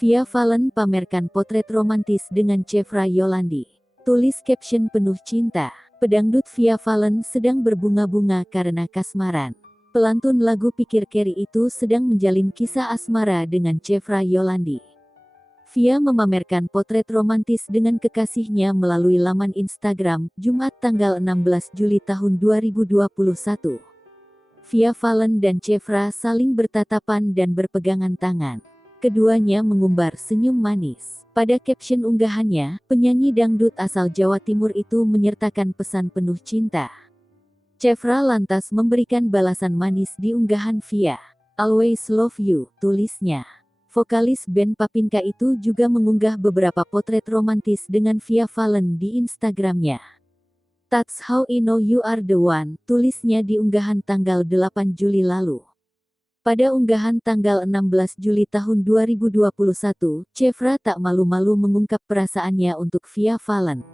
Via Valen pamerkan potret romantis dengan Chevra Yolandi. Tulis caption penuh cinta. Pedangdut Via Valen sedang berbunga-bunga karena kasmaran. Pelantun lagu Pikir Keri itu sedang menjalin kisah asmara dengan Chevra Yolandi. Via memamerkan potret romantis dengan kekasihnya melalui laman Instagram, Jumat tanggal 16 Juli tahun 2021. Via Valen dan Chevra saling bertatapan dan berpegangan tangan. Keduanya mengumbar senyum manis. Pada caption unggahannya, penyanyi dangdut asal Jawa Timur itu menyertakan pesan penuh cinta. Chevra lantas memberikan balasan manis di unggahan Via. "Always love you," tulisnya. Vokalis band Papinka itu juga mengunggah beberapa potret romantis dengan Via Valen di Instagramnya. "That's how I know you are the one," tulisnya di unggahan tanggal 8 Juli lalu. Pada unggahan tanggal 16 Juli tahun 2021, Chevra tak malu-malu mengungkap perasaannya untuk Via Valen.